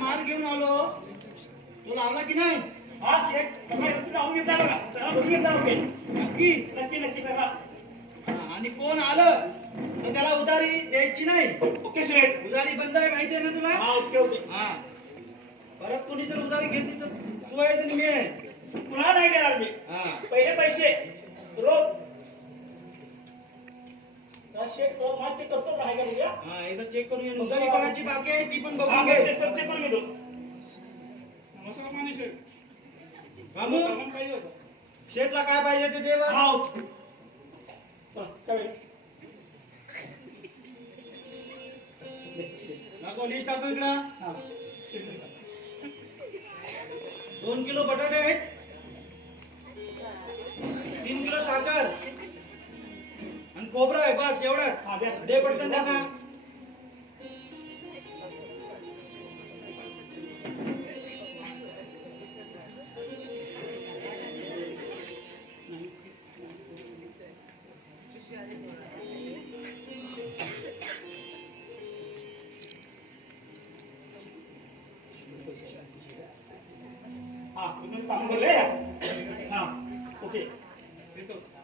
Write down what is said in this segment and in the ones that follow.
माल घेऊन आलो. तो लावला की नाही? हा शेठ तुम्ही रस्ते लावून घेतला बघा. सगळा भरून घेतला ओके नक्की. नक्की नक्की सगळा आणि कोण आलं? तर त्याला उधारी द्यायची नाही. ओके शेठ उधारी बंद आहे माहिती आहे ना तुला? हा ओके ओके. हा. परत कोणी जर उधारी घेतली तर तू आहेस आणि मी आहे. पुन्हा नाही देणार मी? हा. पहिले पैसे. रोख. हा करतो आहे का तुझ्या हा एकदा चेक करून कोणाची बाकी आहे ती पण बघून बघ, घे. ते सब चेक करून घेतो. नमस्कार माने शेठ रामू सामान पाहिजे होतं. शेठला काय पाहिजे ते दे. हा चला? नको लिस्ट टाकू इकडं. हा. दोन किलो बटाटे आहेत. कोबरा आहे बस एवढंच दे पटकन त्यांना. हा तुम्ही सामान बोलले हा ओके.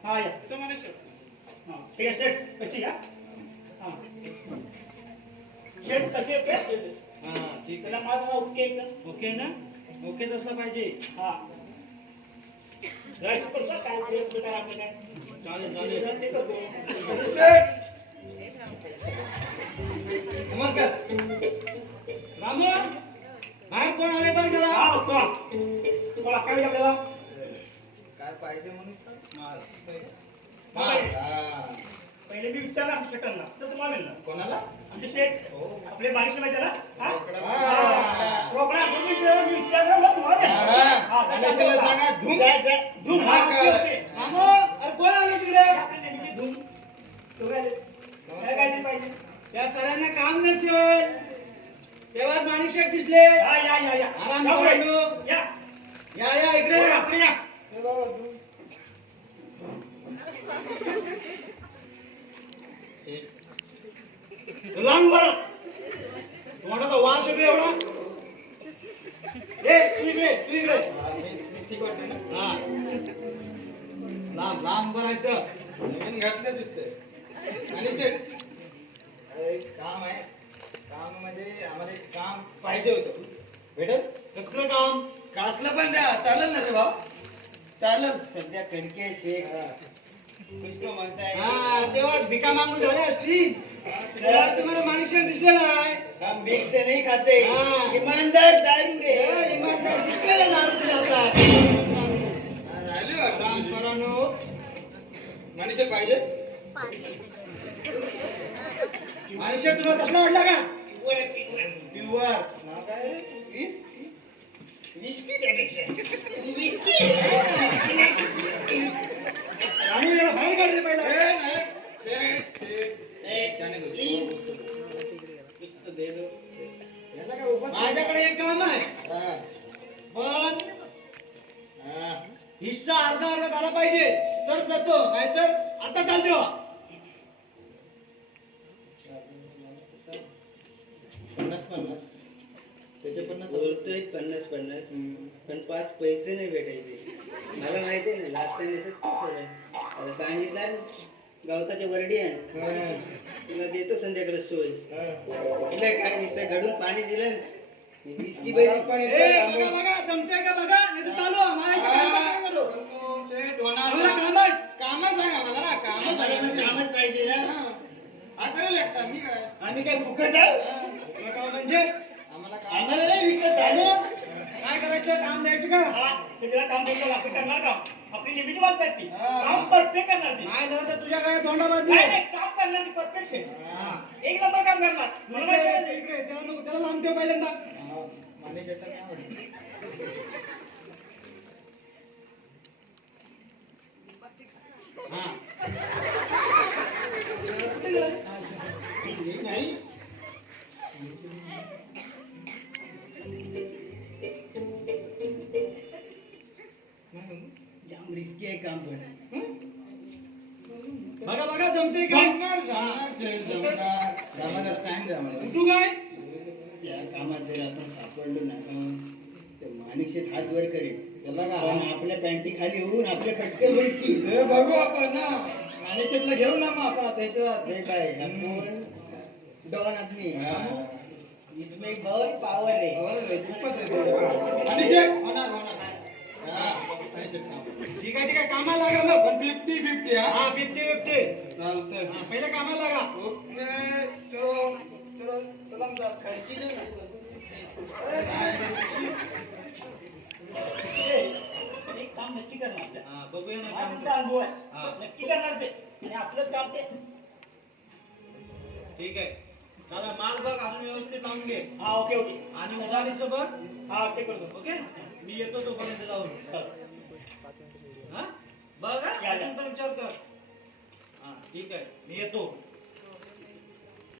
हा या. तुम्हाला हा ठीक आहे शेठ कशी या हा. शेठ कशी येते हा ठीक त्याला माझा ओके एकदम ओके ना? ओकेच असला पाहिजे. हा. सर काय काय प्रकार आपलं काय चालेल. चालेल करतो. नमस्कार. रामू बाहेर कोण आले बघ जरा. हा बघतो तुम्हाला काय पाहिजे आपल्याला काय पाहिजे म्हणून माल. हा. पहिले मी विचारला शेटांना तर तुम्हाला मिळणार कोणाला आमचे शेठ हो. आपले बारीकशे माहिती ना हा? हा. रोकडा आपण मी विचारलं- ना तुम्हाला. हा. हा, तशा. सांगा, धूम. हा, हा, अरे कोण आले तिकडे धूम. आले. काय पाहिजे त्या सरांना काम नसेल तेव्हाच माणिक शेठ दिसले या या या या आराम या. करू. या या या इकडे या. आपले या बरं तोंडाचा वास येतो एवढा ए तू इकडे तू इकडे ठीक ना हा लांब लांब भरायचं नवीन घातलं दिसतंय आणि सर एक काम आहे काम म्हणजे आम्हाला एक काम पाहिजे होतं भेटल कसलं काम कासलं पण द्या चालेल ना रे भाऊ चालेल सध्या कणके शेख हा तेव्हा भिका मागून झाली असती. तेव्हा तुम्हाला माणिक शेठ दिसले नाही हम भीख से नहीं खाते. हाँ। ईमानदार दारू दे ए, इमानदार दिसले ना दारू पिलावता. राहिले वाटतं तुझी. परानो. मनीषा पाहिजे? माणिक शेठ तुला कसला वाटला का? प्युअर नाव काय रे? वीस वीस. की त्यापेक्षा. वीस रामू माझ्याकडे एक काम आहे. पण हिस्सा अर्धा अर्धा झाला पाहिजे. तर जातो नाहीतर आता चालतो पन्नास पन्नास. त्याचे पन्नास. बोलतोय पन्नास पन्नास. पण पाच पैसे नाही भेटायचे. मला माहिती आहे ना लास्ट टाइम सांगितलं ना, गवताच्या वरडी आहे हा. तुला देतो संध्याकाळी सोय. हा. तिला काय नुसतं घडून पाणी दिलं ना, विस्की बरी. पण बघा जमते का बघा? नाही तर चालू माझ्या इथं काम सांगा मला ना काम कामच पाहिजे ना. हा. मी काय? आम्ही फुकट म्हणजे? आम्हाला काम आम्हाला नाही विकत काय करायचं? काम द्यायचं का? हा शेतीला काम द्यायचं लागतं करणार काम आपली नेहमीची वाजता आहेत ती हा. काम परफेक्ट करणार ती नाही झालं तर तुझ्या काय तोंडा बांधली नाही नाही काम करणार ती परफेक्ट आहे. एक नंबर काम करणार मला माहिती आहे ना ते. इकडे त्याला नको- त्याला लांब ठेव पहिल्यांदा माने? हा हे नाही रिस्की आहे काम पण. बघा बघा जमते का? जमणार, जमणार, शेठ, जमणार. जमणार, time द्या मला. तू काय? या या कामात जर आपण सापडलो ना तर माणिकशेत हात वर करेल. त्याला का? पण आपल्या पॅन्टी खाली होऊन आपले फटके भेटतील हे बघू आपण ना. मॅनेजरला घेऊ ना मग आपण आता ह्याच्यात हे काय आपण डॉन आदमी. हा. इसमें बहुत पावर है मॅनेजर होणार होणार. हा. ठीक आहे ठीक आहे. कामाला लागा मग पण फिफ्टी फिफ्टी हा. हा फिफ्टी फिफ्टी चालतंय. पहिले कामाला लागा. ओके चलो चलो खर्ची दे ना. एक काम नक्की करणार आपल्या. हा बघूया ना हा तुमचा आहे. हा. नक्की करणार ते. आणि आपलं काम ते. ठीक आहे. दादा माल बघ अजून व्यवस्थित लावून घे. हा ओके ओके. आणि उधारीचं बघ. हा चेक करतो. ओके? मी येतो तोपर्यंत जाऊन. चला. हा? बघ. अजून पण विचार कर. हा ठीक आहे. मी येतो.